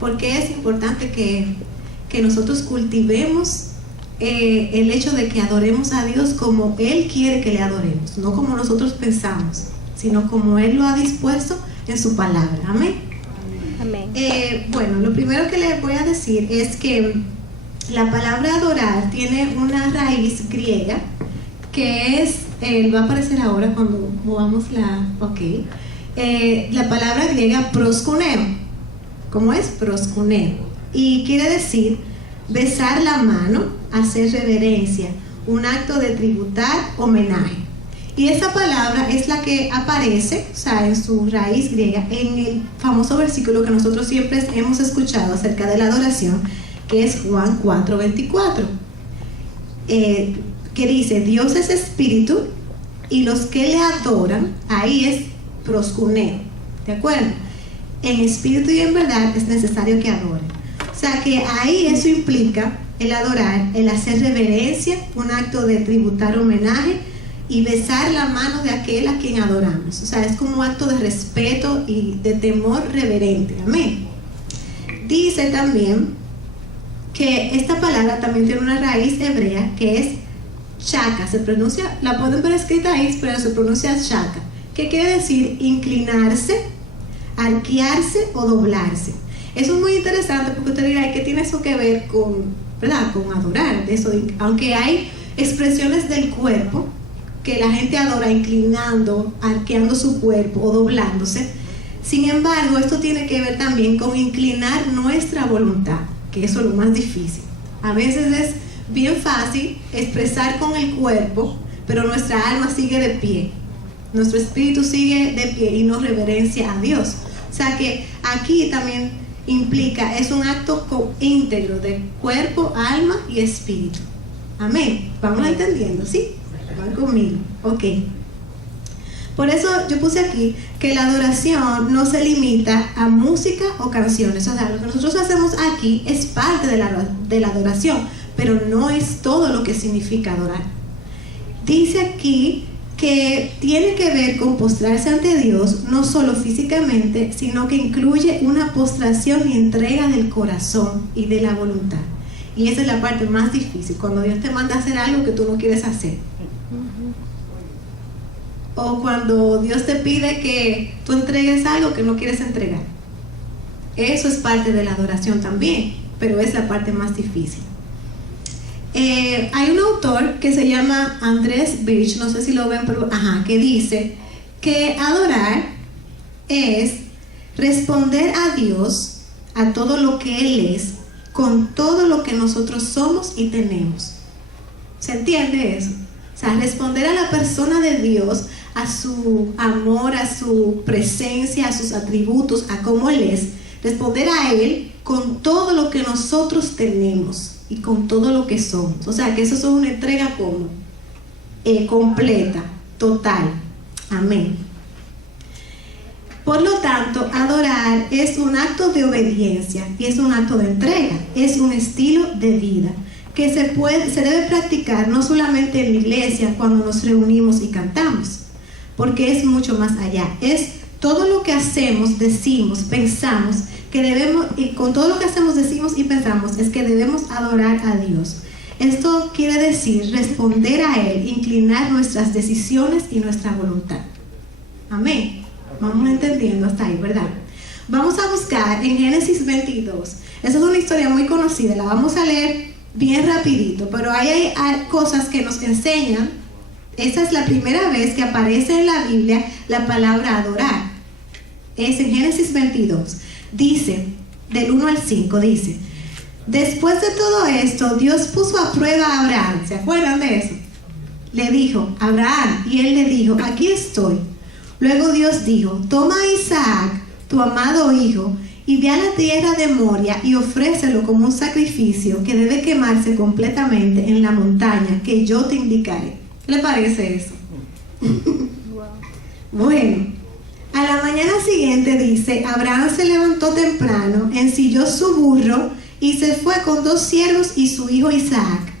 porque es importante que nosotros cultivemos el hecho de que adoremos a Dios como Él quiere que le adoremos, no como nosotros pensamos, sino como Él lo ha dispuesto en su palabra. Amén. Amén. Bueno, lo primero que les voy a decir es que la palabra adorar tiene una raíz griega que es, va a aparecer ahora cuando movamos la palabra griega proskuneo. ¿Cómo es? Proskuneo. Y quiere decir besar la mano, hacer reverencia, un acto de tributar homenaje. Y esa palabra es la que aparece, o sea, en su raíz griega, en el famoso versículo que nosotros siempre hemos escuchado acerca de la adoración, que es Juan 4:24, que dice: Dios es espíritu y los que le adoran, ahí es proskuneo, ¿de acuerdo? En espíritu y en verdad es necesario que adoren. O sea que ahí eso implica el adorar, el hacer reverencia, un acto de tributar homenaje y besar la mano de aquel a quien adoramos. O sea, es como un acto de respeto y de temor reverente. Amén. Dice también que esta palabra también tiene una raíz hebrea que es shaka. Se pronuncia, la pueden ver escrita ahí, pero se pronuncia shaka, que quiere decir inclinarse, arquearse o doblarse. Eso es muy interesante porque usted dirá, ¿qué tiene eso que ver con, ¿verdad?, con adorar? De eso, aunque hay expresiones del cuerpo que la gente adora inclinando, arqueando su cuerpo o doblándose, sin embargo, esto tiene que ver también con inclinar nuestra voluntad, que eso es lo más difícil. A veces es bien fácil expresar con el cuerpo, pero nuestra alma sigue de pie, nuestro espíritu sigue de pie y no reverencia a Dios. O sea que aquí también implica, es un acto íntegro de cuerpo, alma y espíritu. Amén. ¿Vamos entendiendo? ¿Sí? Van conmigo. Ok. Por eso yo puse aquí que la adoración no se limita a música o canciones. O sea, lo que nosotros hacemos aquí es parte de la adoración, pero no es todo lo que significa adorar. Dice aquí que tiene que ver con postrarse ante Dios, no solo físicamente, sino que incluye una postración y entrega del corazón y de la voluntad. Y esa es la parte más difícil, cuando Dios te manda a hacer algo que tú no quieres hacer. O cuando Dios te pide que tú entregues algo que no quieres entregar. Eso es parte de la adoración también, pero es la parte más difícil. Hay un autor que se llama Andrés Birch, no sé si lo ven, pero que dice que adorar es responder a Dios, a todo lo que Él es, con todo lo que nosotros somos y tenemos. ¿Se entiende eso? O sea, responder a la persona de Dios, a su amor, a su presencia, a sus atributos, a cómo Él es, responder a Él con todo lo que nosotros tenemos y con todo lo que somos. O sea, que eso es una entrega como completa, total. Amén. Por lo tanto, adorar es un acto de obediencia y es un acto de entrega, es un estilo de vida que se debe practicar no solamente en la iglesia cuando nos reunimos y cantamos, porque es mucho más allá. Es todo lo que hacemos, decimos, pensamos que debemos, y con todo lo que hacemos, decimos y pensamos, es que debemos adorar a Dios. Esto quiere decir responder a Él, inclinar nuestras decisiones y nuestra voluntad. Amén. Vamos entendiendo hasta ahí, ¿verdad? Vamos a buscar en Génesis 22. Esa es una historia muy conocida, la vamos a leer bien rapidito, pero hay cosas que nos enseñan. Esa es la primera vez que aparece en la Biblia la palabra adorar. Es en Génesis 22. Dice, del 1 al 5, dice: después de todo esto, Dios puso a prueba a Abraham. ¿Se acuerdan de eso? Le dijo, Abraham, y él le dijo, aquí estoy. Luego Dios dijo, toma a Isaac, tu amado hijo, y ve a la tierra de Moria y ofrécelo como un sacrificio que debe quemarse completamente en la montaña que yo te indicaré. ¿Qué le parece eso? Bueno, a la mañana siguiente, dice, Abraham se levantó temprano, ensilló su burro y se fue con 2 siervos y su hijo Isaac.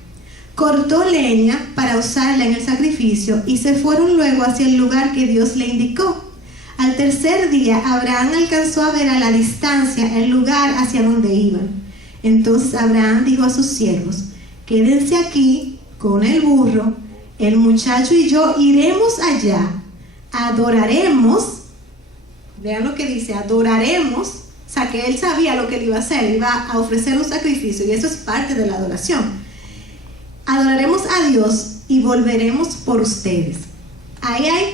Cortó leña para usarla en el sacrificio y se fueron luego hacia el lugar que Dios le indicó. Al tercer día, Abraham alcanzó a ver a la distancia el lugar hacia donde iban. Entonces Abraham dijo a sus siervos: quédense aquí con el burro, el muchacho y yo iremos allá, adoraremos. Vean lo que dice, adoraremos. O sea, que él sabía lo que él iba a hacer, iba a ofrecer un sacrificio, y eso es parte de la adoración. Adoraremos a Dios y volveremos por ustedes. Ahí hay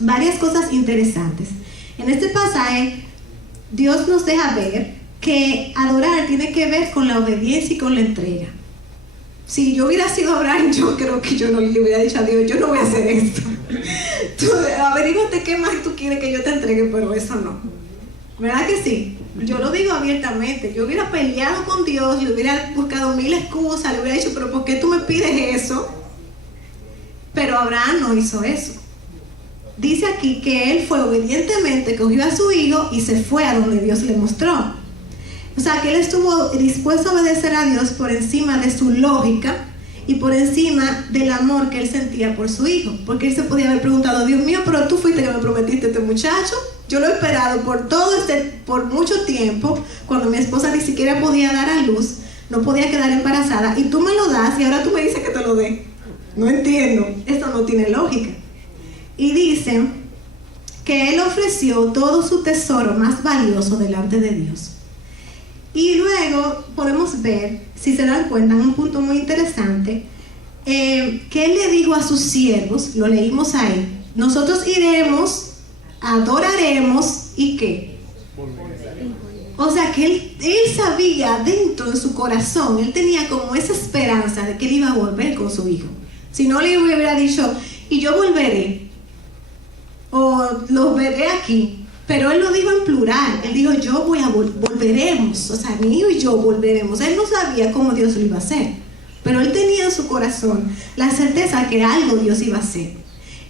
varias cosas interesantes. En este pasaje, Dios nos deja ver que adorar tiene que ver con la obediencia y con la entrega. Si yo hubiera sido Abraham, yo creo que yo no le hubiera dicho a Dios: yo no voy a hacer esto. Tú averígate qué más tú quieres que yo te entregue, pero eso no. ¿Verdad que sí? Yo lo digo abiertamente. Yo hubiera peleado con Dios, le hubiera buscado mil excusas, le hubiera dicho: pero ¿por qué tú me pides eso? Pero Abraham no hizo eso. Dice aquí que él fue obedientemente, cogió a su hijo y se fue a donde Dios le mostró. O sea, que él estuvo dispuesto a obedecer a Dios por encima de su lógica y por encima del amor que él sentía por su hijo. Porque él se podía haber preguntado: Dios mío, pero tú fuiste que me prometiste este muchacho. Yo lo he esperado por mucho tiempo, cuando mi esposa ni siquiera podía dar a luz, no podía quedar embarazada, y tú me lo das y ahora tú me dices que te lo dé. No entiendo, esto no tiene lógica. Y dice que él ofreció todo su tesoro más valioso delante de Dios. Y luego podemos ver, si se dan cuenta, un punto muy interesante, que él le dijo a sus siervos, lo leímos ahí: nosotros iremos, adoraremos y ¿qué? O sea que él sabía dentro de su corazón, él tenía como esa esperanza de que él iba a volver con su hijo. Si no, le hubiera dicho: y yo volveré, o los veré aquí. Pero él lo dijo en plural. Él dijo: yo voy a volveremos. O sea, mi hijo y yo volveremos. Él no sabía cómo Dios lo iba a hacer, pero él tenía en su corazón la certeza que algo Dios iba a hacer.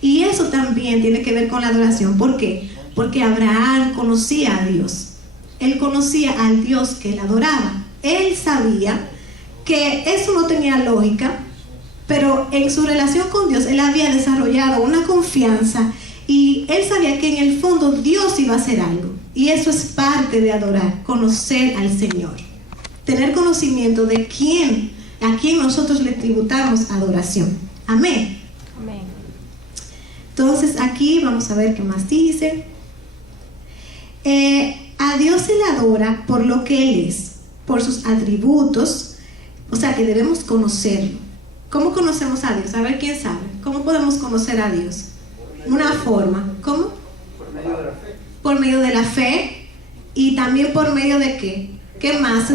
Y eso también tiene que ver con la adoración. ¿Por qué? Porque Abraham conocía a Dios. Él conocía al Dios que él adoraba. Él sabía que eso no tenía lógica, pero en su relación con Dios él había desarrollado una confianza, y él sabía que en el fondo Dios iba a hacer algo. Y eso es parte de adorar, conocer al Señor, tener conocimiento de a quién nosotros le tributamos adoración. Amén. Amén. Entonces aquí vamos a ver qué más dice. A Dios se le adora por lo que Él es, por sus atributos. O sea que debemos conocerlo. ¿Cómo conocemos a Dios? A ver, ¿quién sabe? ¿Cómo podemos conocer a Dios? Una forma. ¿Cómo? Por medio de la fe. Por medio de la fe. Y también por medio de ¿qué? ¿Qué más?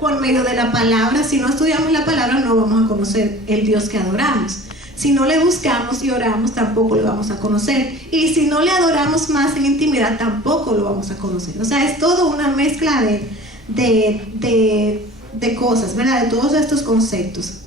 Por medio de la palabra. Si no estudiamos la palabra, no vamos a conocer el Dios que adoramos. Si no le buscamos y oramos, tampoco lo vamos a conocer. Y si no le adoramos más en intimidad, tampoco lo vamos a conocer. O sea, es todo una mezcla de cosas, ¿verdad? De todos estos conceptos.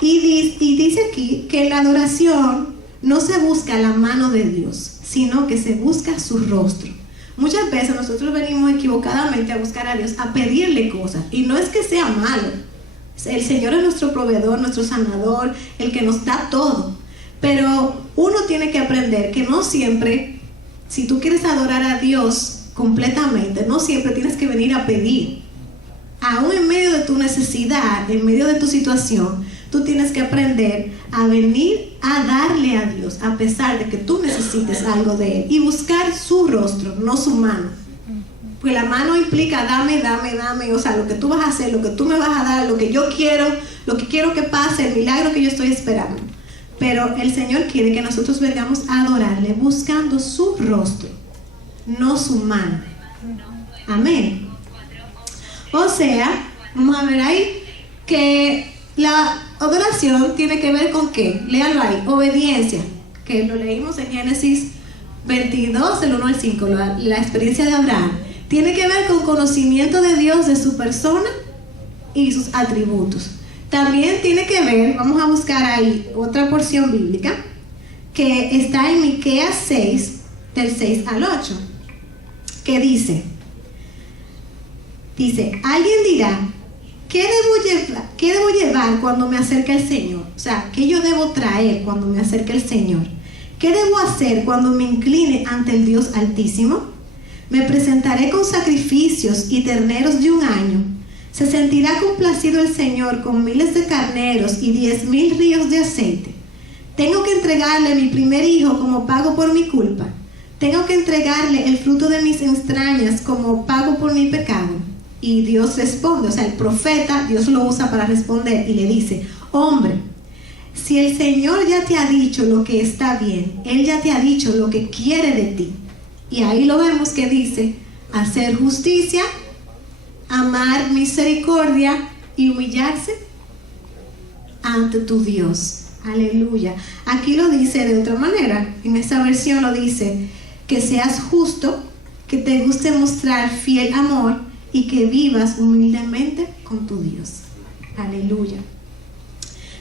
Y dice aquí que la adoración no se busca la mano de Dios, sino que se busca su rostro. Muchas veces nosotros venimos equivocadamente a buscar a Dios, a pedirle cosas. Y no es que sea malo. El Señor es nuestro proveedor, nuestro sanador, el que nos da todo. Pero uno tiene que aprender que no siempre, si tú quieres adorar a Dios completamente, no siempre tienes que venir a pedir. Aún en medio de tu necesidad, en medio de tu situación, tú tienes que aprender a venir a darle a Dios, a pesar de que tú necesites algo de Él, y buscar su rostro, no su mano. Porque la mano implica dame, o sea, lo que tú vas a hacer, lo que tú me vas a dar, lo que yo quiero, lo que quiero que pase, el milagro que yo estoy esperando. Pero el Señor quiere que nosotros vengamos a adorarle buscando su rostro, no su mano. Amén. O sea, vamos a ver ahí que la adoración tiene que ver con ¿qué? Léalo ahí, obediencia, que lo leímos en Génesis 22, del 1 al 5, la experiencia de Abraham. Tiene que ver con conocimiento de Dios, de su persona y sus atributos. También tiene que ver, vamos a buscar ahí otra porción bíblica, que está en Miqueas 6, del 6 al 8, que dice, alguien dirá, ¿qué debo llevar cuando me acerque el Señor? O sea, ¿qué yo debo traer cuando me acerque el Señor? ¿Qué debo hacer cuando me incline ante el Dios Altísimo? Me presentaré con sacrificios y terneros de 1 año. ¿Se sentirá complacido el Señor con miles de carneros y 10,000 ríos de aceite? ¿Tengo que entregarle mi primer hijo como pago por mi culpa? ¿Tengo que entregarle el fruto de mis entrañas como pago por mi pecado? Y Dios responde, o sea, el profeta, Dios lo usa para responder y le dice: hombre, si el Señor ya te ha dicho lo que está bien, Él ya te ha dicho lo que quiere de ti. Y ahí lo vemos que dice: hacer justicia, amar misericordia y humillarse ante tu Dios. Aleluya. Aquí lo dice de otra manera. En esta versión lo dice: que seas justo, que te guste mostrar fiel amor y que vivas humildemente con tu Dios. Aleluya.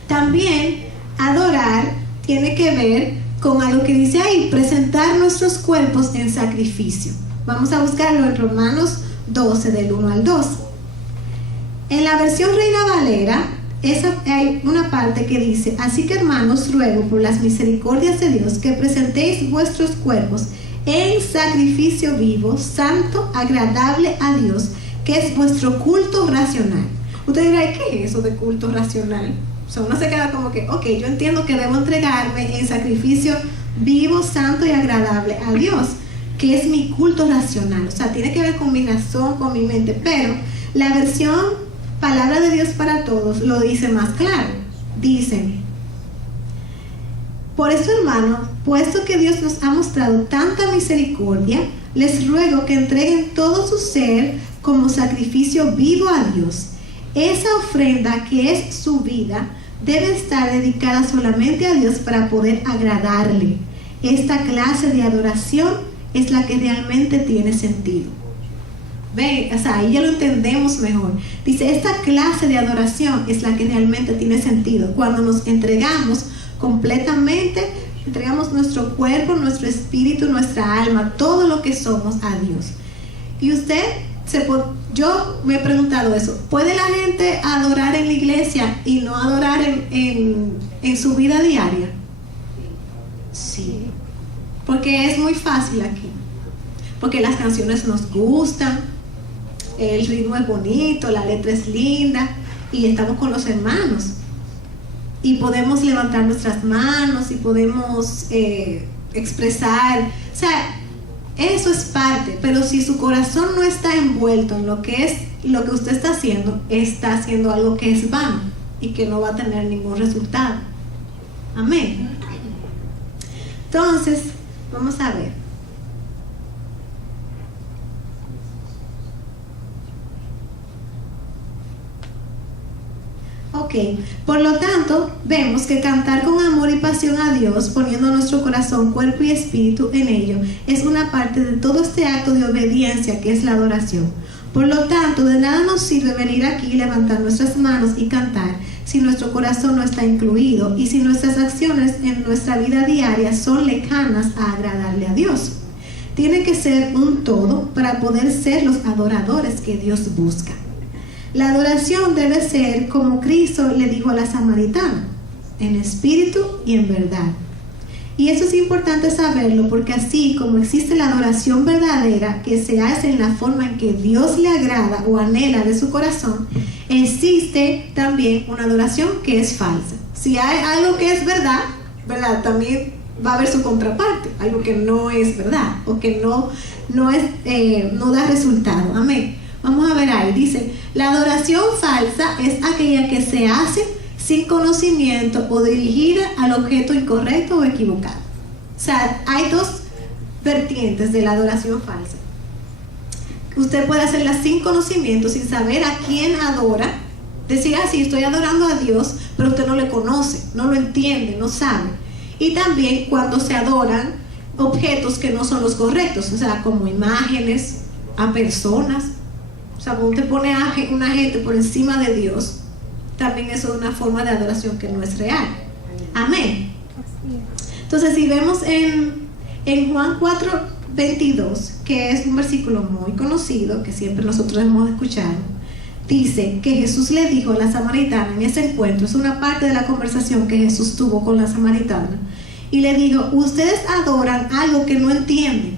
También adorar tiene que ver con algo que dice ahí: presentar nuestros cuerpos en sacrificio. Vamos a buscarlo en Romanos 12, del 1 al 2. En la versión Reina Valera, hay una parte que dice: así que, hermanos, ruego por las misericordias de Dios que presentéis vuestros cuerpos en sacrificio vivo, santo, agradable a Dios, que es vuestro culto racional. Usted dirá: ¿qué es eso de culto racional? O sea, uno se queda como que, ok, yo entiendo que debo entregarme en sacrificio vivo, santo y agradable a Dios, que es mi culto racional. O sea, tiene que ver con mi razón, con mi mente. Pero la versión Palabra de Dios para Todos lo dice más claro. Dicen: por eso, hermano, puesto que Dios nos ha mostrado tanta misericordia, les ruego que entreguen todo su ser como sacrificio vivo a Dios. Esa ofrenda, que es su vida, debe estar dedicada solamente a Dios para poder agradarle. Esta clase de adoración es la que realmente tiene sentido. Ven, o sea, ahí ya lo entendemos mejor. Dice: esta clase de adoración es la que realmente tiene sentido. Cuando nos entregamos completamente, entregamos nuestro cuerpo, nuestro espíritu, nuestra alma, todo lo que somos a Dios. Y yo me he preguntado eso: ¿puede la gente adorar en la iglesia y no adorar en su vida diaria? Sí, porque es muy fácil aquí, porque las canciones nos gustan, el ritmo es bonito, la letra es linda y estamos con los hermanos y podemos levantar nuestras manos y podemos expresar, o sea, eso es parte. Pero si su corazón no está envuelto en lo que usted está haciendo algo que es vano y que no va a tener ningún resultado. Amén. Entonces, vamos a ver. Ok, por lo tanto, vemos que cantar con amor y pasión a Dios, poniendo nuestro corazón, cuerpo y espíritu en ello, es una parte de todo este acto de obediencia que es la adoración. Por lo tanto, de nada nos sirve venir aquí, levantar nuestras manos y cantar si nuestro corazón no está incluido y si nuestras acciones en nuestra vida diaria son lejanas a agradarle a Dios. Tiene que ser un todo para poder ser los adoradores que Dios busca. La adoración debe ser como Cristo le dijo a la samaritana: en espíritu y en verdad. Y eso es importante saberlo, porque así como existe la adoración verdadera que se hace en la forma en que Dios le agrada o anhela de su corazón, existe también una adoración que es falsa. Si hay algo que es verdad, también va a haber su contraparte, algo que no es verdad o que no da resultado. Amén. Vamos a ver ahí, dice: la adoración falsa es aquella que se hace sin conocimiento o dirigida al objeto incorrecto o equivocado. O sea, hay dos vertientes de la adoración falsa. Usted puede hacerla sin conocimiento, sin saber a quién adora. Decir así: estoy adorando a Dios, pero usted no le conoce, no lo entiende, no sabe. Y también cuando se adoran objetos que no son los correctos, o sea, como imágenes, a personas. O sea, cuando usted pone a una gente por encima de Dios, también eso es una forma de adoración que no es real. Amén. Entonces, si vemos en Juan 4:22, que es un versículo muy conocido, que siempre nosotros hemos escuchado, dice que Jesús le dijo a la samaritana en ese encuentro, es una parte de la conversación que Jesús tuvo con la samaritana, y le dijo, ustedes adoran algo que no entienden.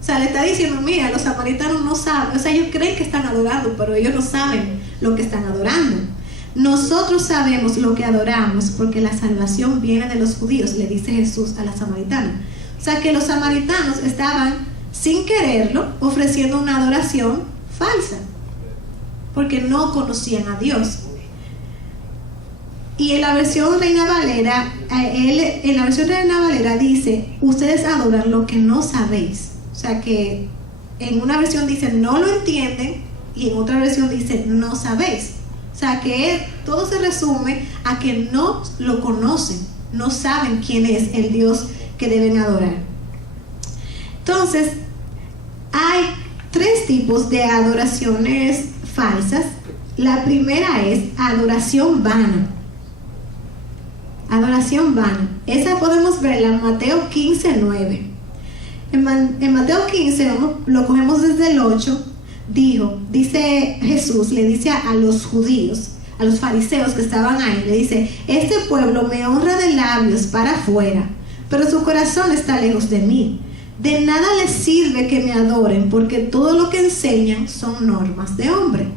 O sea, le está diciendo, mira, los samaritanos no saben, o sea, ellos creen que están adorando, pero ellos no saben lo que están adorando. Nosotros sabemos lo que adoramos porque la salvación viene de los judíos, le dice Jesús a la samaritana. O sea, que los samaritanos estaban, sin quererlo, ofreciendo una adoración falsa, porque no conocían a Dios. Y en la versión Reina Valera, dice, ustedes adoran lo que no sabéis. O sea que en una versión dice, no lo entienden, y en otra versión dice, no sabéis. O sea que todo se resume a que no lo conocen, no saben quién es el Dios que deben adorar. Entonces, hay 3 tipos de adoraciones falsas. La primera es adoración vana. Adoración vana. Esa podemos verla en Mateo 15:9. En Mateo 15, lo cogemos desde el 8, dice Jesús, le dice a los judíos, a los fariseos que estaban ahí, le dice, este pueblo me honra de labios para afuera, pero su corazón está lejos de mí. De nada les sirve que me adoren, porque todo lo que enseñan son normas de hombre.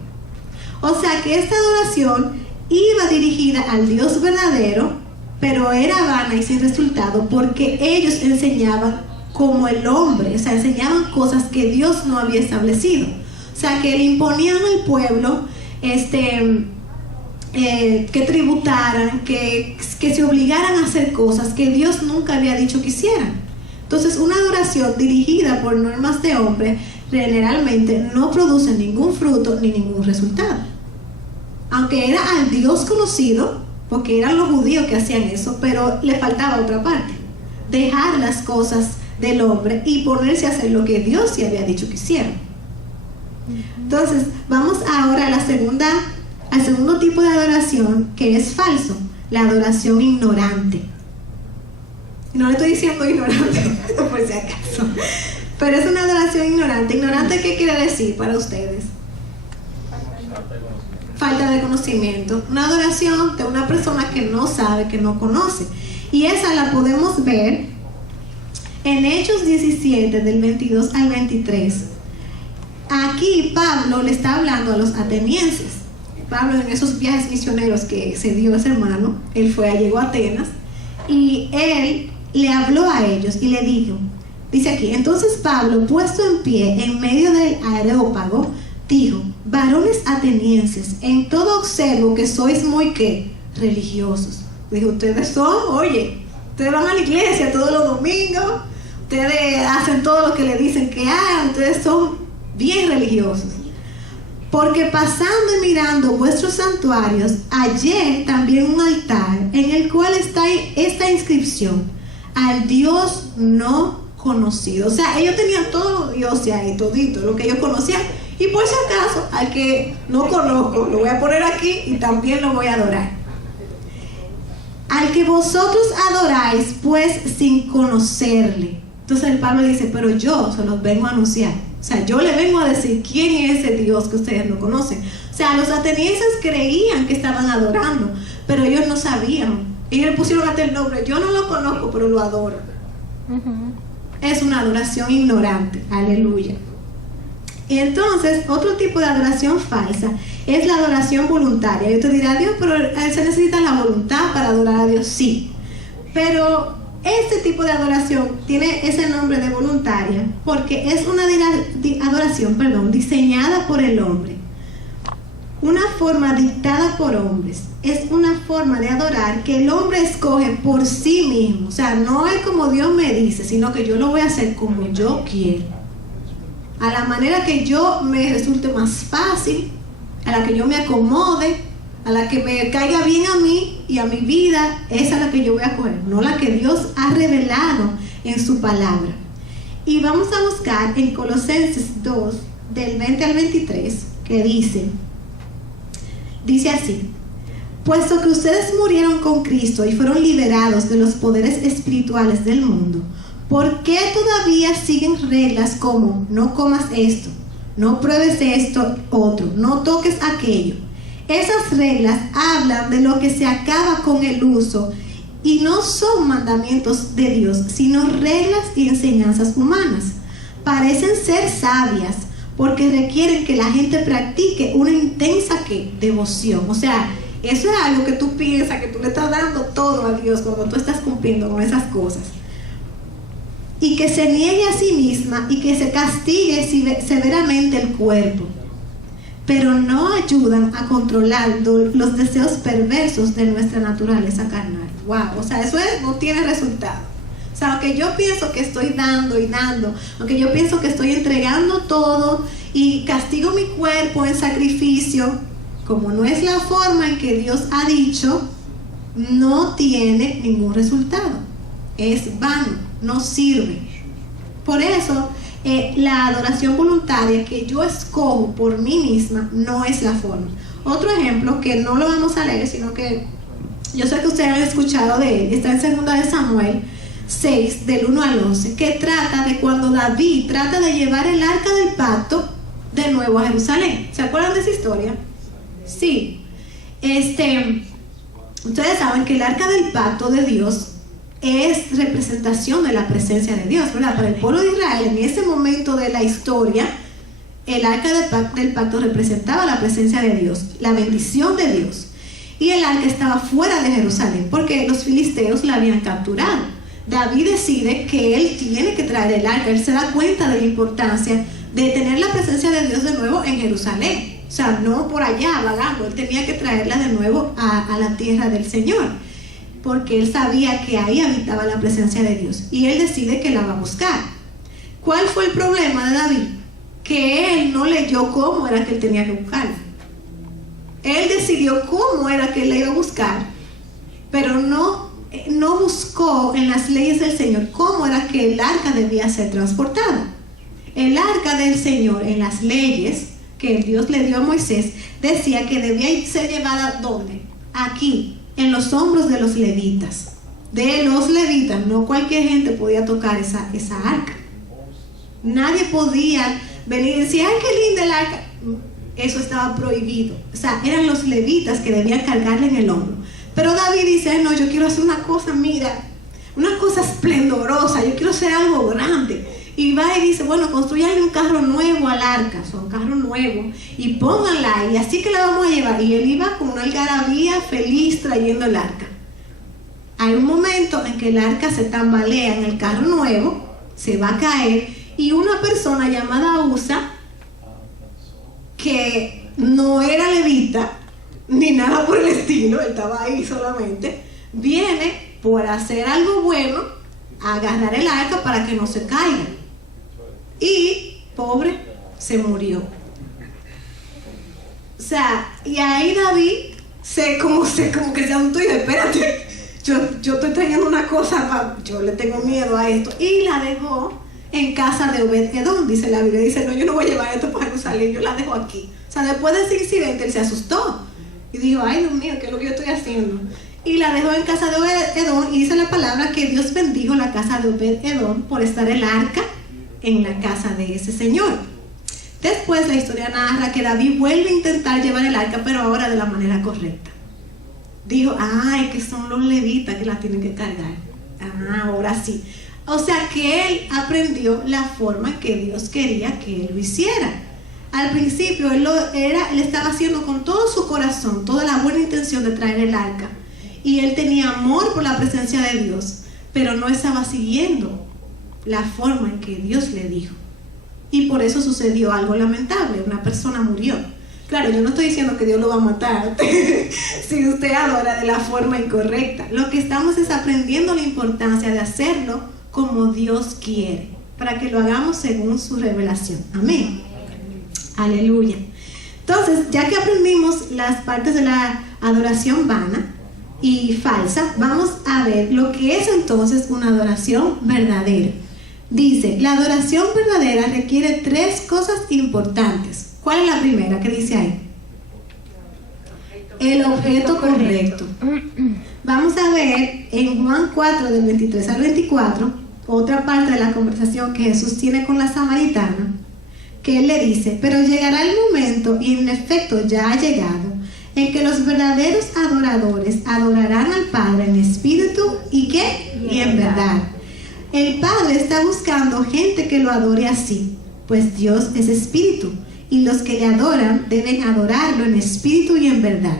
O sea que esta adoración iba dirigida al Dios verdadero, pero era vana y sin resultado, porque ellos enseñaban como el hombre, o sea, enseñaban cosas que Dios no había establecido. O sea, que le imponían al pueblo que tributaran, que se obligaran a hacer cosas que Dios nunca había dicho que hicieran. Entonces, una adoración dirigida por normas de hombre generalmente no produce ningún fruto ni ningún resultado. Aunque era al Dios conocido, porque eran los judíos que hacían eso, pero le faltaba otra parte, dejar las cosas del hombre y ponerse a hacer lo que Dios sí había dicho que hicieran. Entonces, vamos ahora al segundo tipo de adoración, que es falso, la adoración ignorante. No le estoy diciendo ignorante, por si acaso, pero es una adoración ignorante. ¿Ignorante qué quiere decir para ustedes? Falta de conocimiento. Una adoración de una persona que no sabe, que no conoce. Y esa la podemos ver en Hechos 17, del 22 al 23. Aquí Pablo le está hablando a los atenienses. Pablo, en esos viajes misioneros que se dio ese hermano, él llegó a Atenas y él le habló a ellos y le dijo, dice aquí, entonces Pablo, puesto en pie en medio del Areópago, dijo, varones atenienses, en todo observo que sois muy ¿qué? Religiosos. Dijo, ustedes van a la iglesia todos los domingos, ustedes hacen todo lo que le dicen que hagan, ustedes son bien religiosos. Porque pasando y mirando vuestros santuarios, hallé también un altar en el cual está esta inscripción, al Dios no conocido. O sea, ellos tenían todos los dioses ahí, todito, lo que ellos conocían. Y por si acaso, al que no conozco, lo voy a poner aquí y también lo voy a adorar. Al que vosotros adoráis, pues sin conocerle. Entonces el Pablo dice, pero yo se los vengo a anunciar. O sea, yo le vengo a decir quién es ese Dios que ustedes no conocen. O sea, los atenienses creían que estaban adorando, pero ellos no sabían. Ellos le pusieron hasta el nombre, yo no lo conozco, pero lo adoro. Es una adoración ignorante. Aleluya. Y entonces, otro tipo de adoración falsa es la adoración voluntaria. Y usted dirá, Dios, pero se necesita la voluntad para adorar a Dios. Sí, pero este tipo de adoración tiene ese nombre de voluntaria porque es una adoración, diseñada por el hombre. Una forma dictada por hombres. Es una forma de adorar que el hombre escoge por sí mismo. O sea, no es como Dios me dice, sino que yo lo voy a hacer como yo quiero. A la manera que yo me resulte más fácil, a la que yo me acomode, a la que me caiga bien a mí y a mi vida, esa es la que yo voy a coger, no la que Dios ha revelado en su palabra. Y vamos a buscar en Colosenses 2, del 20 al 23, que dice así: puesto que ustedes murieron con Cristo y fueron liberados de los poderes espirituales del mundo, ¿por qué todavía siguen reglas como no comas esto, no pruebes esto otro, no toques aquello? Esas reglas hablan de lo que se acaba con el uso y no son mandamientos de Dios, sino reglas y enseñanzas humanas. Parecen ser sabias porque requieren que la gente practique una intensa devoción. O sea, eso es algo que tú piensas que tú le estás dando todo a Dios cuando tú estás cumpliendo con esas cosas. Y que se niegue a sí misma y que se castigue severamente el cuerpo. Pero no ayudan a controlar los deseos perversos de nuestra naturaleza carnal. Wow, o sea, eso no tiene resultado. O sea, aunque yo pienso que estoy dando y dando, aunque yo pienso que estoy entregando todo y castigo mi cuerpo en sacrificio, como no es la forma en que Dios ha dicho, no tiene ningún resultado. Es vano, no sirve. Por eso, la adoración voluntaria que yo escojo por mí misma no es la forma. Otro ejemplo, que no lo vamos a leer, sino que yo sé que ustedes han escuchado de él, está en 2 de Samuel 6, del 1 al 11, que trata de cuando David trata de llevar el arca del pacto de nuevo a Jerusalén. ¿Se acuerdan de esa historia? Sí. Ustedes saben que el arca del pacto de Dios es representación de la presencia de Dios, ¿verdad? Para el pueblo de Israel, en ese momento de la historia, el arca del pacto representaba la presencia de Dios, la bendición de Dios. Y el arca estaba fuera de Jerusalén, porque los filisteos la habían capturado. David decide que él tiene que traer el arca. Él se da cuenta de la importancia de tener la presencia de Dios de nuevo en Jerusalén. O sea, no por allá vagando. Él tenía que traerla de nuevo a la tierra del Señor, porque él sabía que ahí habitaba la presencia de Dios. Y él decide que la va a buscar. ¿Cuál fue el problema de David? Que él no leyó cómo era que él tenía que buscarla. Él decidió cómo era que él la iba a buscar, pero no buscó en las leyes del Señor cómo era que el arca debía ser transportada. El arca del Señor, en las leyes que Dios le dio a Moisés, decía que debía ser llevada ¿dónde? Aquí, en los hombros de los levitas. De los levitas, no cualquier gente podía tocar esa arca. Nadie podía venir y decir, ¡ay, qué linda el arca! Eso estaba prohibido. O sea, eran los levitas que debían cargarle en el hombro. Pero David dice, no, yo quiero hacer una cosa, mira, una cosa esplendorosa, yo quiero hacer algo grande. Y va y dice, bueno, construyanle un carro nuevo al arca, un carro nuevo, y pónganla ahí, así que la vamos a llevar. Y él iba con una algarabía feliz trayendo el arca. Hay un momento en que el arca se tambalea en el carro nuevo, se va a caer, y una persona llamada Usa, que no era levita, ni nada por el estilo, él estaba ahí solamente, viene por hacer algo bueno, a agarrar el arca para que no se caiga. Y, pobre, se murió. O sea, y ahí David como que se asustó y dice, espérate, yo estoy trayendo una cosa, yo le tengo miedo a esto. Y la dejó en casa de Obed-Edom, dice la Biblia. Dice, no, yo no voy a llevar esto para Jerusalén, yo la dejo aquí. O sea, después de ese incidente, él se asustó. Y dijo, ay, Dios mío, ¿qué es lo que yo estoy haciendo? Y la dejó en casa de Obed-Edom, y dice la palabra que Dios bendijo la casa de Obed-Edom por estar el arca en la casa de ese señor. Después la historia narra que David vuelve a intentar llevar el arca, pero ahora de la manera correcta. Dijo, ay, que son los levitas que la tienen que cargar. Ahora sí. O sea que él aprendió la forma que Dios quería que él lo hiciera. Al principio él estaba haciendo con todo su corazón, toda la buena intención de traer el arca. Y él tenía amor por la presencia de Dios, pero no estaba siguiendo la forma en que Dios le dijo. Y por eso sucedió algo lamentable, una persona murió. Claro, yo no estoy diciendo que Dios lo va a matar si usted adora de la forma incorrecta. Lo que estamos es aprendiendo la importancia de hacerlo como Dios quiere, para que lo hagamos según su revelación. Amén. Aleluya. Entonces, ya que aprendimos las partes de la adoración vana y falsa, vamos a ver lo que es entonces una adoración verdadera. Dice, la adoración verdadera requiere 3 cosas importantes. ¿Cuál es la primera que dice ahí? El objeto correcto. Vamos a ver en Juan 4, del 23 al 24, otra parte de la conversación que Jesús tiene con la samaritana, que él le dice, pero llegará el momento, y en efecto ya ha llegado, en que los verdaderos adoradores adorarán al Padre en espíritu y ¿qué? Y en verdad. El Padre está buscando gente que lo adore así, pues Dios es espíritu y los que le adoran deben adorarlo en espíritu y en verdad.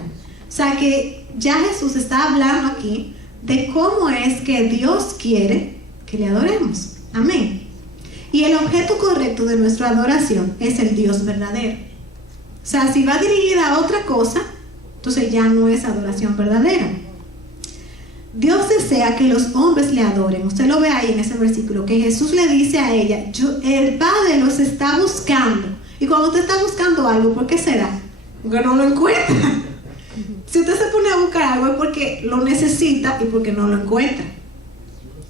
O sea que ya Jesús está hablando aquí de cómo es que Dios quiere que le adoremos. Amén. Y el objeto correcto de nuestra adoración es el Dios verdadero. O sea, si va dirigida a otra cosa, entonces ya no es adoración verdadera. Dios desea que los hombres le adoren. Usted lo ve ahí en ese versículo, que Jesús le dice a ella, el Padre los está buscando. Y cuando usted está buscando algo, ¿por qué será? Porque no lo encuentra. Si usted se pone a buscar algo es porque lo necesita y porque no lo encuentra.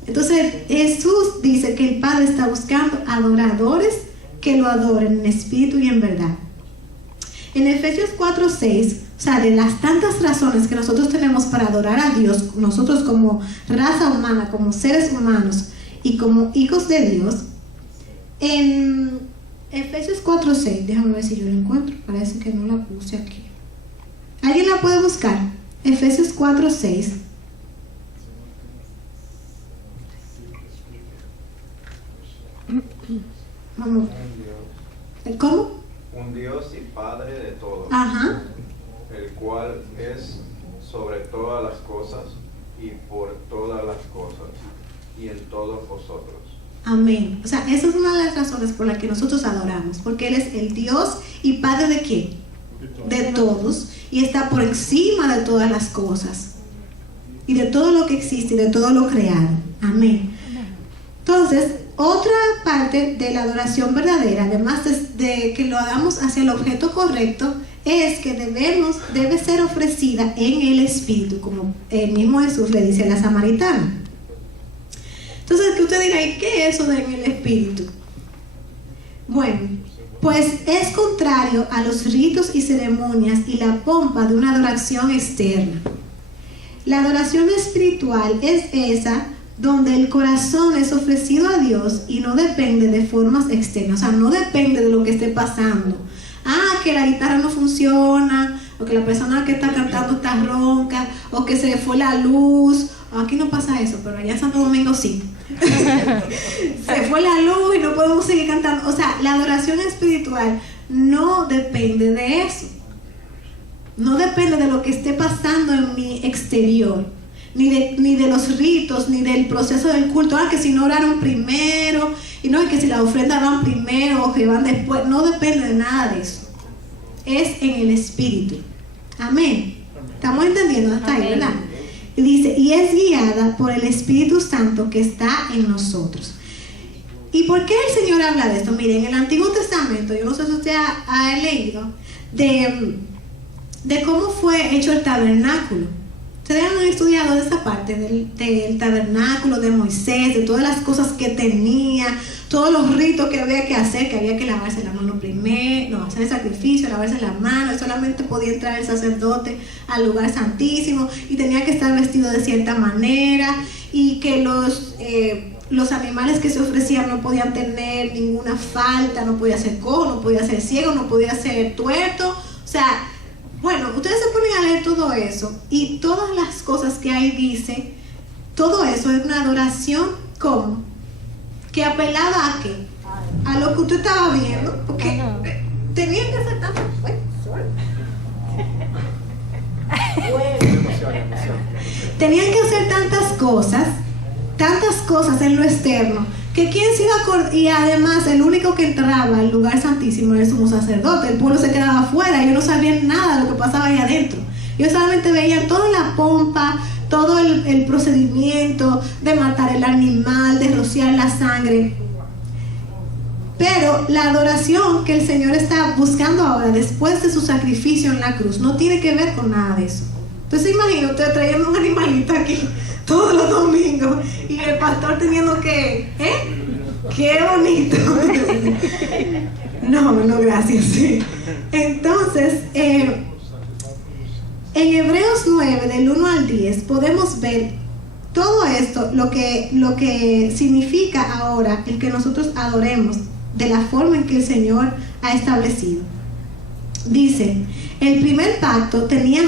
Entonces Jesús dice que el Padre está buscando adoradores que lo adoren en espíritu y en verdad. En Efesios 4:6, o sea, de las tantas razones que nosotros tenemos para adorar a Dios, nosotros como raza humana, como seres humanos y como hijos de Dios, en Efesios 4:6, déjame ver si yo lo encuentro, parece que no la puse aquí. ¿Alguien la puede buscar? Efesios 4:6. Vamos. ¿Cómo? Un Dios y Padre de todos, Ajá. el cual es sobre todas las cosas y por todas las cosas y en todos vosotros. Amén. O sea, esa es una de las razones por las que nosotros adoramos, porque Él es el Dios y Padre ¿de quién? De todos, y está por encima de todas las cosas y de todo lo que existe y de todo lo creado. Amén. Entonces, otra parte de la adoración verdadera, además de que lo hagamos hacia el objeto correcto, es que debe ser ofrecida en el Espíritu, como el mismo Jesús le dice a la samaritana. Entonces, que usted diga, ¿y qué es eso de en el Espíritu? Bueno, pues es contrario a los ritos y ceremonias y la pompa de una adoración externa. La adoración espiritual es esa donde el corazón es ofrecido a Dios y no depende de formas externas, o sea, no depende de lo que esté pasando. Que la guitarra no funciona, o que la persona que está cantando está ronca, o que se le fue la luz. Aquí no pasa eso, pero allá en Santo Domingo sí. Se fue la luz y no podemos seguir cantando. O sea, la adoración espiritual no depende de eso. No depende de lo que esté pasando en mi exterior, ni de los ritos, ni del proceso del culto. Que si no oraron primero, y no es que si las ofrendas van primero o que van después. No depende de nada de eso. Es en el Espíritu. Amén. ¿Estamos entendiendo hasta ahí, verdad? Y dice, y es guiada por el Espíritu Santo que está en nosotros. ¿Y por qué el Señor habla de esto? Miren, en el Antiguo Testamento, yo no sé si usted ha leído de cómo fue hecho el tabernáculo. Ustedes han estudiado esa parte del tabernáculo de Moisés, de todas las cosas que tenía, todos los ritos que había que hacer, que había que lavarse la mano primero, hacer el sacrificio, lavarse las manos, solamente podía entrar el sacerdote al lugar santísimo y tenía que estar vestido de cierta manera, y que los animales que se ofrecían no podían tener ninguna falta, no podía ser cojo, no podía ser ciego, no podía ser tuerto. O sea, bueno, ustedes se ponen a leer todo eso y todas las cosas que ahí dice, todo eso es una adoración como que apelaba a qué, a lo que usted estaba viendo, porque tenían que hacer tantas tenían que hacer tantas cosas en lo externo, que quién se iba a acordar. Y además el único que entraba al lugar santísimo era el sumo sacerdote. El pueblo se quedaba afuera, ellos no sabían nada de lo que pasaba ahí adentro. Ellos solamente veían toda la pompa, todo el procedimiento de matar el animal, de rociar la sangre. Pero la adoración que el Señor está buscando ahora, después de su sacrificio en la cruz, no tiene que ver con nada de eso. Entonces imagina usted trayendo un animalito aquí todos los domingos y el pastor teniendo que, ¡qué bonito! No, gracias. Entonces, en Hebreos 9, del 1 al 10, podemos ver todo esto, lo que significa ahora el que nosotros adoremos de la forma en que el Señor ha establecido. Dice, el primer pacto tenía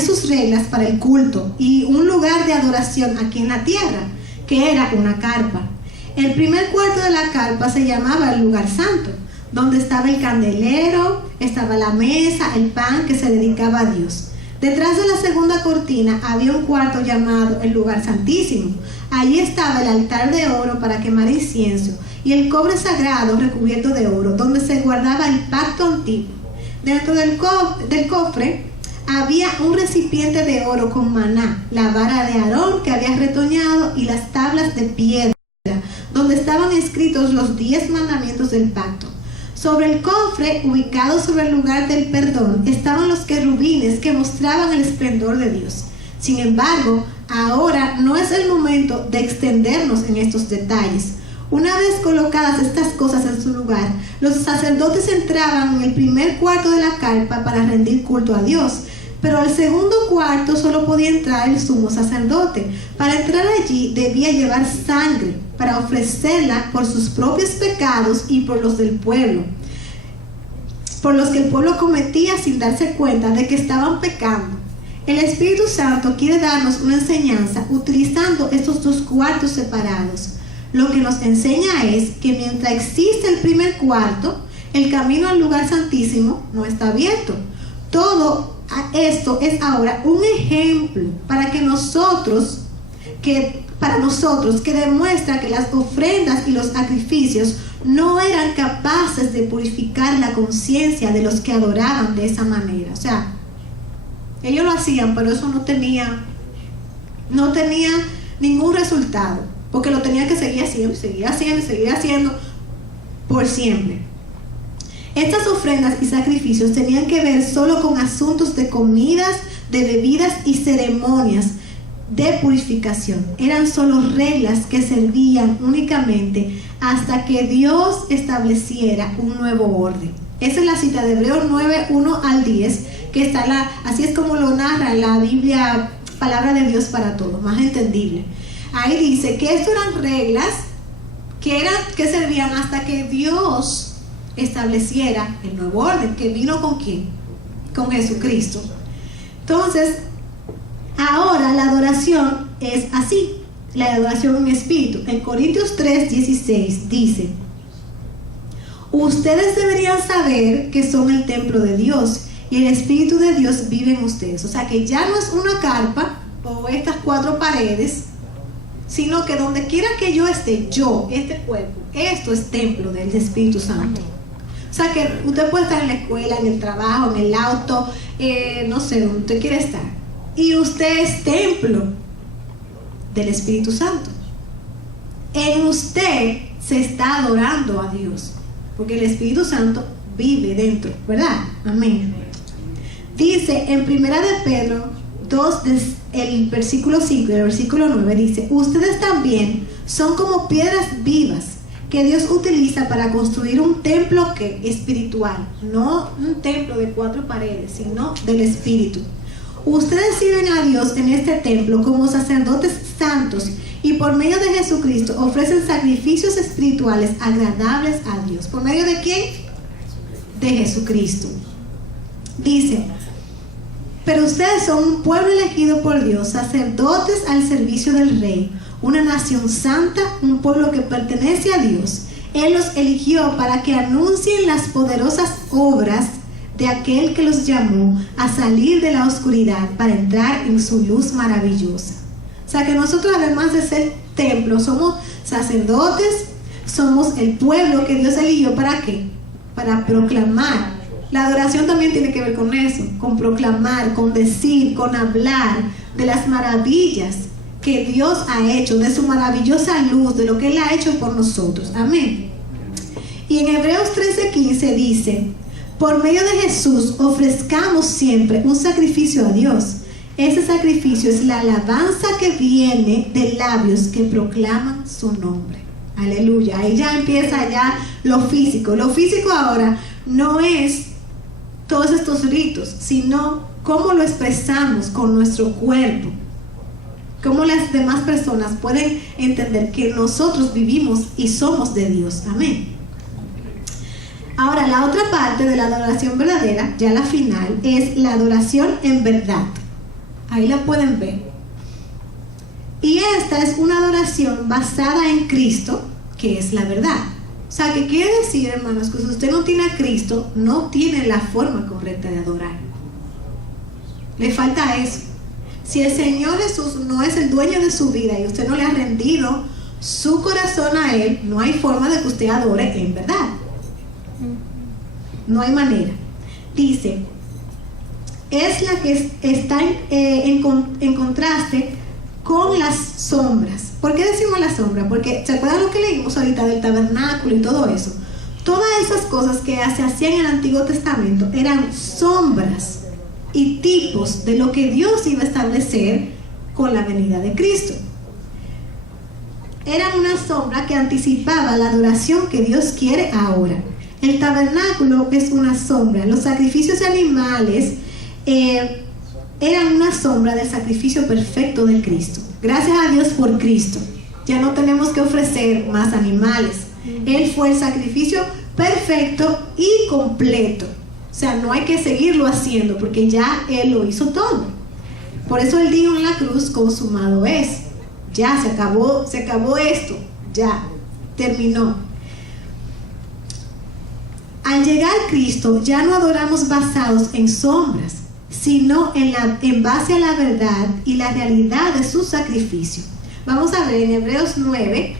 sus reglas para el culto y un lugar de adoración aquí en la tierra, que era una carpa. El primer cuarto de la carpa se llamaba el lugar santo, donde estaba el candelero, estaba la mesa, el pan que se dedicaba a Dios. Detrás de la segunda cortina había un cuarto llamado el lugar santísimo. Allí estaba el altar de oro para quemar incienso y el cobre sagrado recubierto de oro, donde se guardaba el pacto antiguo. Dentro del cofre había un recipiente de oro con maná, la vara de Aarón que había retoñado y las tablas de piedra, donde estaban escritos los 10 mandamientos del pacto. Sobre el cofre, ubicado sobre el lugar del perdón, estaban los querubines que mostraban el esplendor de Dios. Sin embargo, ahora no es el momento de extendernos en estos detalles. Una vez colocadas estas cosas en su lugar, los sacerdotes entraban en el primer cuarto de la carpa para rendir culto a Dios, pero al segundo cuarto solo podía entrar el sumo sacerdote. Para entrar allí debía llevar sangre para ofrecerla por sus propios pecados y por los del pueblo, por los que el pueblo cometía sin darse cuenta de que estaban pecando. El Espíritu Santo quiere darnos una enseñanza utilizando estos dos cuartos separados. Lo que nos enseña es que mientras existe el primer cuarto, el camino al lugar santísimo no está abierto. Todo esto es ahora un ejemplo para nosotros que demuestra que las ofrendas y los sacrificios no eran capaces de purificar la conciencia de los que adoraban de esa manera. O sea, ellos lo hacían, pero eso no tenía ningún resultado, porque lo tenían que seguir haciendo por siempre. Estas ofrendas y sacrificios tenían que ver solo con asuntos de comidas, de bebidas y ceremonias de purificación. Eran solo reglas que servían únicamente hasta que Dios estableciera un nuevo orden. Esa es la cita de Hebreos 9, 1 al 10, que está así es como lo narra la Biblia, palabra de Dios para todos, más entendible. Ahí dice que esto eran reglas que servían hasta que Dios estableciera el nuevo orden, que vino ¿con quién? Con Jesucristo. Entonces, ahora la adoración es así, la adoración en espíritu. En Corintios 3:16 dice: ustedes deberían saber que son el templo de Dios y el Espíritu de Dios vive en ustedes. O sea que ya no es una carpa o estas 4 paredes, sino que donde quiera que yo esté, este cuerpo, esto es templo del Espíritu Santo. O sea que usted puede estar en la escuela, en el trabajo, en el auto, no sé, donde usted quiere estar, y usted es templo del Espíritu Santo. En usted se está adorando a Dios, porque el Espíritu Santo vive dentro, ¿verdad? Amén. Dice en 1 de Pedro 2, el versículo 5 y el versículo 9, dice: ustedes también son como piedras vivas que Dios utiliza para construir un templo espiritual, no un templo de 4 paredes, sino del Espíritu. Ustedes sirven a Dios en este templo como sacerdotes santos y por medio de Jesucristo ofrecen sacrificios espirituales agradables a Dios. ¿Por medio de quién? De Jesucristo. Dice: pero ustedes son un pueblo elegido por Dios, sacerdotes al servicio del Rey, una nación santa, un pueblo que pertenece a Dios. Él los eligió para que anuncien las poderosas obras de aquel que los llamó a salir de la oscuridad para entrar en su luz maravillosa. O sea que nosotros, además de ser templo, somos sacerdotes, somos el pueblo que Dios eligió. ¿Para qué? Para proclamar. La adoración también tiene que ver con eso, con proclamar, con decir, con hablar de las maravillas que Dios ha hecho, de su maravillosa luz, de lo que Él ha hecho por nosotros. Amén. Y en Hebreos 13:15 dice: por medio de Jesús ofrezcamos siempre un sacrificio a Dios. Ese sacrificio es la alabanza que viene de labios que proclaman su nombre. Aleluya. Ahí ya empieza ya lo físico. Lo físico ahora no es todos estos ritos, sino cómo lo expresamos con nuestro cuerpo. Cómo las demás personas pueden entender que nosotros vivimos y somos de Dios. Amén. Ahora, la otra parte de la adoración verdadera, ya la final, es la adoración en verdad. Ahí la pueden ver. Y esta es una adoración basada en Cristo, que es la verdad. O sea, ¿qué quiere decir, hermanos? Que si usted no tiene a Cristo, no tiene la forma correcta de adorar. Le falta eso. Si el Señor Jesús no es el dueño de su vida y usted no le ha rendido su corazón a Él, no hay forma de que usted adore en verdad. No hay manera. Dice, es la que está en contraste con las sombras. ¿Por qué decimos las sombras? Porque ¿se acuerdan lo que leímos ahorita del tabernáculo y todo eso? Todas esas cosas que se hacían en el Antiguo Testamento eran sombras y tipos de lo que Dios iba a establecer con la venida de Cristo. Eran una sombra que anticipaba la adoración que Dios quiere ahora. El tabernáculo es una sombra. Los sacrificios animales eran una sombra del sacrificio perfecto de Cristo. Gracias a Dios por Cristo. Ya no tenemos que ofrecer más animales. Él fue el sacrificio perfecto y completo. O sea, no hay que seguirlo haciendo porque ya Él lo hizo todo. Por eso Él dijo en la cruz, consumado es. Ya se acabó esto. Ya terminó. Al llegar Cristo, ya no adoramos basados en sombras, sino en base a la verdad y la realidad de su sacrificio. Vamos a ver en Hebreos 9,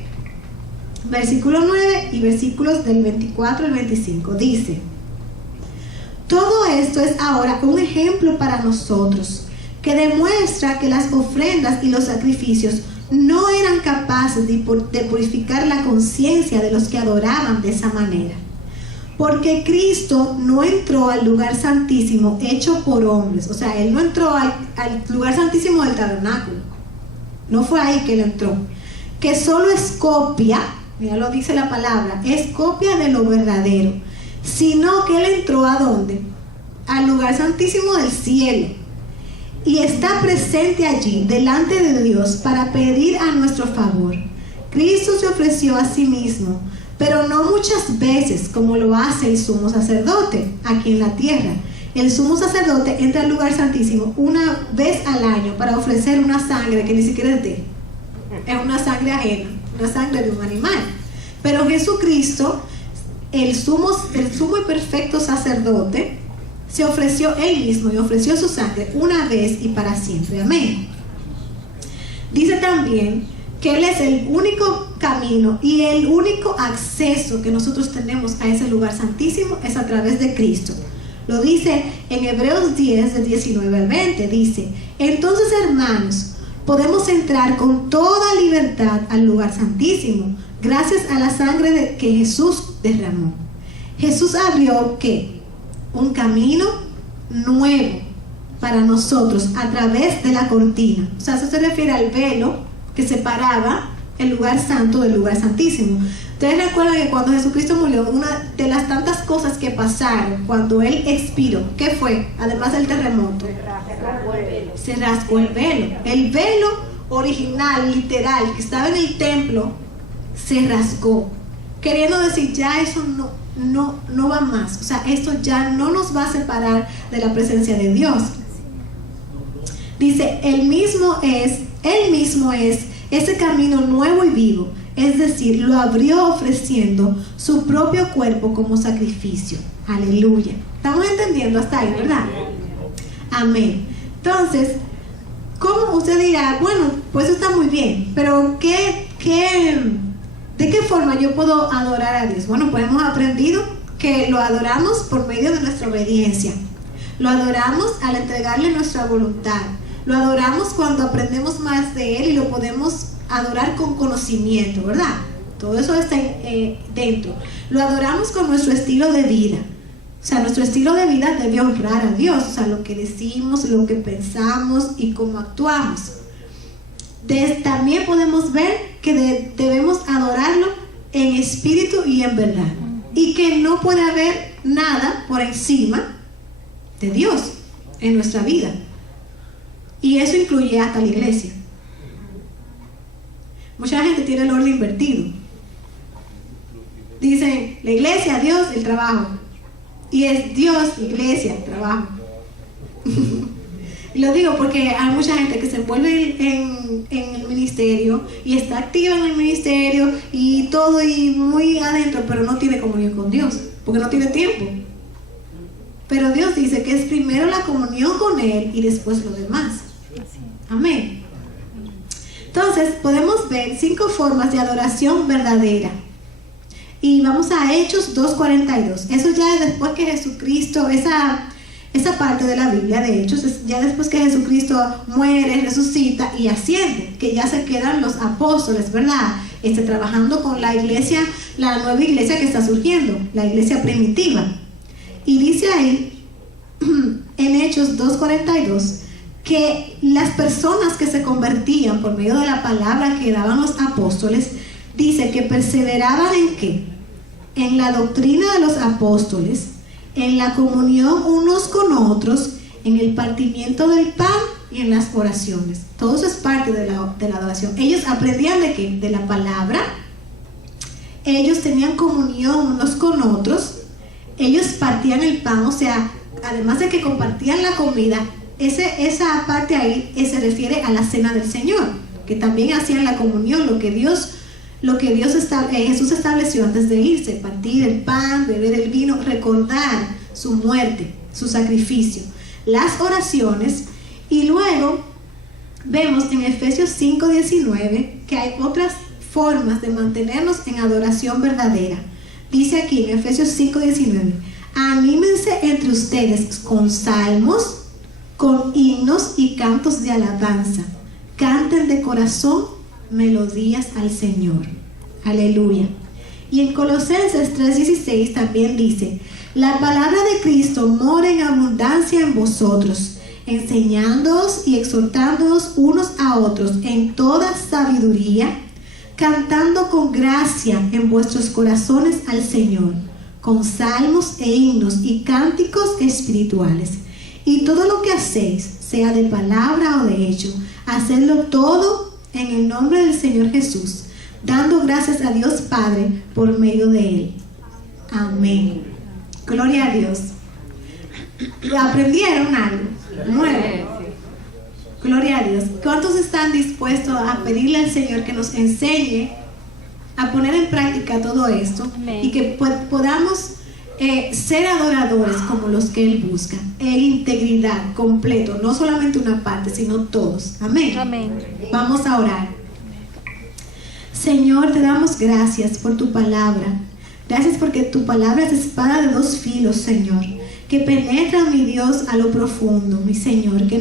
versículo 9 y versículos del 24 al 25. Dice: todo esto es ahora un ejemplo para nosotros, que demuestra que las ofrendas y los sacrificios no eran capaces de purificar la conciencia de los que adoraban de esa manera. Porque Cristo no entró al lugar santísimo hecho por hombres. O sea, Él no entró al lugar santísimo del tabernáculo. No fue ahí que Él entró. Que solo es copia, mira lo dice la palabra, es copia de lo verdadero. Sino que Él entró ¿a dónde? Al lugar santísimo del cielo. Y está presente allí, delante de Dios, para pedir a nuestro favor. Cristo se ofreció a sí mismo, pero no muchas veces como lo hace el sumo sacerdote aquí en la tierra. El sumo sacerdote entra al lugar santísimo una vez al año para ofrecer una sangre que ni siquiera es de él. Es una sangre ajena, una sangre de un animal. Pero Jesucristo, el sumo y perfecto sacerdote, se ofreció él mismo y ofreció su sangre una vez y para siempre. Amén. Dice también que Él es el único camino y el único acceso que nosotros tenemos a ese lugar santísimo es a través de Cristo. Lo dice en Hebreos 10, de 19 al 20, dice: entonces, hermanos, podemos entrar con toda libertad al lugar santísimo, gracias a la sangre que Jesús derramó. Jesús abrió, ¿qué? Un camino nuevo para nosotros a través de la cortina. O sea, eso se refiere al velo que separaba el lugar santo del lugar santísimo. Ustedes recuerdan que cuando Jesucristo murió, una de las tantas cosas que pasaron cuando Él expiró, ¿qué fue? Además del terremoto, se rasgó el velo. El velo original, literal, que estaba en el templo, se rasgó, queriendo decir, ya eso no va más. O sea, esto ya no nos va a separar de la presencia de Dios. Dice, Él mismo es ese camino nuevo y vivo, es decir, lo abrió ofreciendo su propio cuerpo como sacrificio. Aleluya. ¿Estamos entendiendo hasta ahí, verdad? Amén. Entonces, ¿cómo usted dirá? Bueno, pues eso está muy bien, pero ¿de qué forma yo puedo adorar a Dios? Bueno, pues hemos aprendido que lo adoramos por medio de nuestra obediencia. Lo adoramos al entregarle nuestra voluntad. Lo adoramos cuando aprendemos más de Él y lo podemos adorar con conocimiento, ¿verdad? Todo eso está dentro. Lo adoramos con nuestro estilo de vida. O sea, nuestro estilo de vida debe honrar a Dios. O sea, lo que decimos, lo que pensamos y cómo actuamos. También podemos ver que debemos adorarlo en espíritu y en verdad. Y que no puede haber nada por encima de Dios en nuestra vida. Y eso incluye hasta la iglesia. Mucha gente tiene el orden invertido. dicen la iglesia, Dios, el trabajo. Y es Dios, iglesia, trabajo. Y lo digo porque hay mucha gente que se envuelve en el ministerio y está activa en el ministerio y todo y muy adentro, pero no tiene comunión con Dios, porque no tiene tiempo. Pero Dios dice que es primero la comunión con Él y después lo demás. Amén. Entonces podemos ver 5 formas de adoración verdadera. Y vamos a Hechos 2:42. Eso ya es después que Jesucristo, esa parte de la Biblia de Hechos, es ya después que Jesucristo muere, resucita y asciende, que ya se quedan los apóstoles, ¿verdad? Trabajando con la iglesia, la nueva iglesia que está surgiendo, la iglesia primitiva. Y dice ahí, en Hechos 2:42, que las personas que se convertían por medio de la palabra que daban los apóstoles, dice que perseveraban en ¿qué? En la doctrina de los apóstoles, en la comunión unos con otros, en el partimiento del pan y en las oraciones. Todo eso es parte de la adoración. Ellos aprendían ¿de qué? De la palabra. Ellos tenían comunión unos con otros. Ellos partían el pan, o sea, además de que compartían la comida, esa parte ahí se refiere a la cena del Señor, que también hacían la comunión, lo que Jesús estableció antes de irse: partir el pan, beber el vino, recordar su muerte, su sacrificio, las oraciones. Y luego vemos en Efesios 5:19 que hay otras formas de mantenernos en adoración verdadera. Dice aquí en Efesios 5:19: anímense entre ustedes con salmos, con himnos y cantos de alabanza. Canten de corazón melodías al Señor. Aleluya. Y en Colosenses 3:16 también dice: la palabra de Cristo mora en abundancia en vosotros, enseñándoos y exhortándoos unos a otros en toda sabiduría, cantando con gracia en vuestros corazones al Señor, con salmos e himnos y cánticos espirituales. Y todo lo que hacéis, sea de palabra o de hecho, hacedlo todo en el nombre del Señor Jesús, dando gracias a Dios Padre por medio de Él. Amén. Gloria a Dios. ¿Aprendieron algo nuevo? Gloria a Dios. ¿Cuántos están dispuestos a pedirle al Señor que nos enseñe a poner en práctica todo esto? Amén. Y que podamos ser adoradores como los que Él busca, en integridad, completo, no solamente una parte, sino todos. Amén. Amén. Vamos a orar. Señor, te damos gracias por tu palabra. Gracias porque tu palabra es espada de 2 filos, Señor, que penetra, mi Dios, a lo profundo, mi Señor, que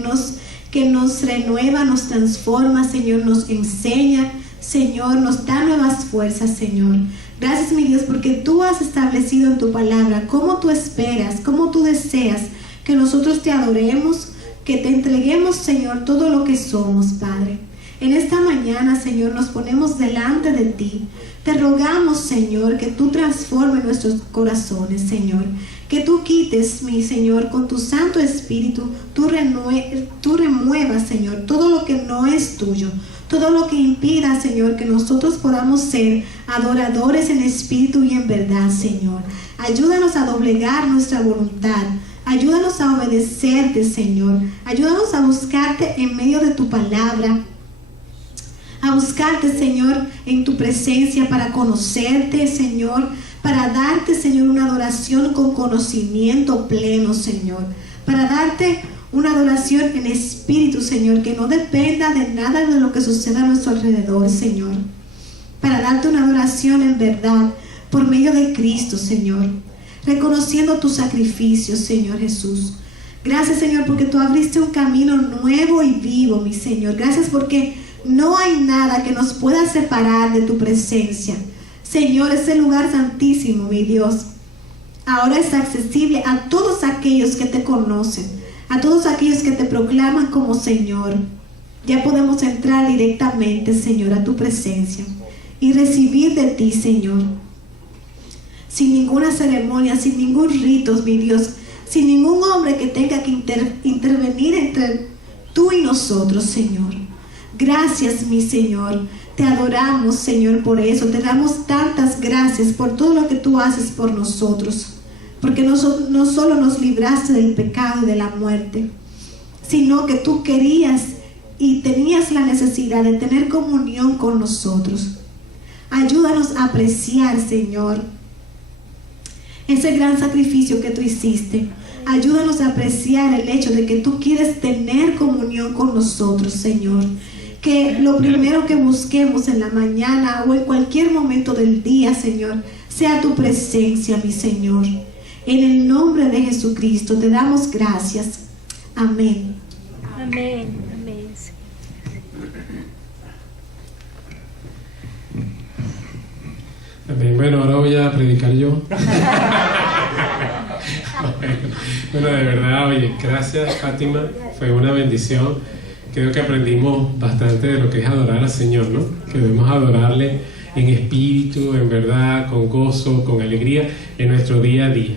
nos renueva, nos transforma, Señor, nos enseña, Señor, nos da nuevas fuerzas, Señor. Gracias, mi Dios, porque tú has establecido en tu palabra cómo tú esperas, cómo tú deseas que nosotros te adoremos, que te entreguemos, Señor, todo lo que somos, Padre. En esta mañana, Señor, nos ponemos delante de ti. Te rogamos, Señor, que tú transformes nuestros corazones, Señor. Que tú quites, mi Señor, con tu Santo Espíritu, tú remuevas, Señor, todo lo que no es tuyo. Todo lo que impida, Señor, que nosotros podamos ser adoradores en espíritu y en verdad, Señor. Ayúdanos a doblegar nuestra voluntad. Ayúdanos a obedecerte, Señor. Ayúdanos a buscarte en medio de tu palabra. A buscarte, Señor, en tu presencia, para conocerte, Señor, para darte, Señor, una adoración con conocimiento pleno, Señor, para darte una adoración en espíritu, Señor, que no dependa de nada de lo que suceda a nuestro alrededor, Señor, para darte una adoración en verdad por medio de Cristo, Señor, reconociendo tu sacrificio, Señor Jesús. Gracias, Señor, porque tú abriste un camino nuevo y vivo, mi Señor. Gracias porque no hay nada que nos pueda separar de tu presencia. Señor, ese lugar santísimo, mi Dios, ahora es accesible a todos aquellos que te conocen, a todos aquellos que te proclaman como Señor. Ya podemos entrar directamente, Señor, a tu presencia y recibir de ti, Señor, sin ninguna ceremonia, sin ningún rito, mi Dios, sin ningún hombre que tenga que intervenir entre tú y nosotros, Señor. Gracias, mi Señor. Te adoramos, Señor, por eso. Te damos tantas gracias por todo lo que tú haces por nosotros. Porque no solo nos libraste del pecado y de la muerte, sino que tú querías y tenías la necesidad de tener comunión con nosotros. Ayúdanos a apreciar, Señor, ese gran sacrificio que tú hiciste. Ayúdanos a apreciar el hecho de que tú quieres tener comunión con nosotros, Señor. Que lo primero que busquemos en la mañana o en cualquier momento del día, Señor, sea tu presencia, mi Señor. En el nombre de Jesucristo te damos gracias. Amén. Amén. Amén. Amén. Bueno, ahora voy a predicar yo. Bueno, de verdad, oye, gracias, Fátima. Fue una bendición. Creo que aprendimos bastante de lo que es adorar al Señor, ¿no? Que debemos adorarle en espíritu, en verdad, con gozo, con alegría, en nuestro día a día.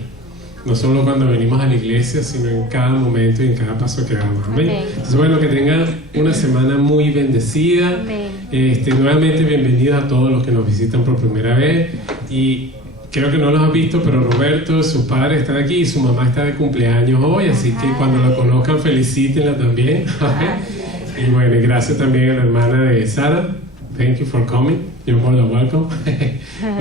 No solo cuando venimos a la iglesia, sino en cada momento y en cada paso que damos. Amén. Entonces, bueno, que tengan una semana muy bendecida. Amén. Nuevamente, bienvenidos a todos los que nos visitan por primera vez. Y creo que no los han visto, pero Roberto, sus padres están aquí y su mamá está de cumpleaños hoy, así que cuando la conozcan, felicítenla también. Y bueno, gracias también a la hermana de Sara. Thank you for coming. You're more than welcome.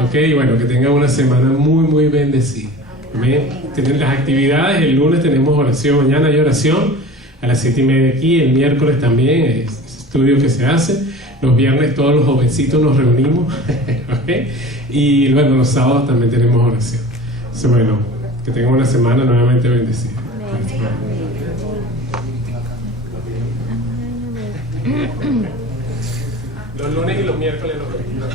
Ok, y bueno, que tengan una semana muy, muy bendecida. Amén. Tienen las actividades, el lunes tenemos oración, mañana hay oración a las 7:30 aquí, el miércoles también es estudio que se hace, los viernes todos los jovencitos nos reunimos, ¿okay? Y luego los sábados también tenemos oración. Entonces, bueno, que tengan una semana nuevamente bendecida. Los lunes y los miércoles los reunimos.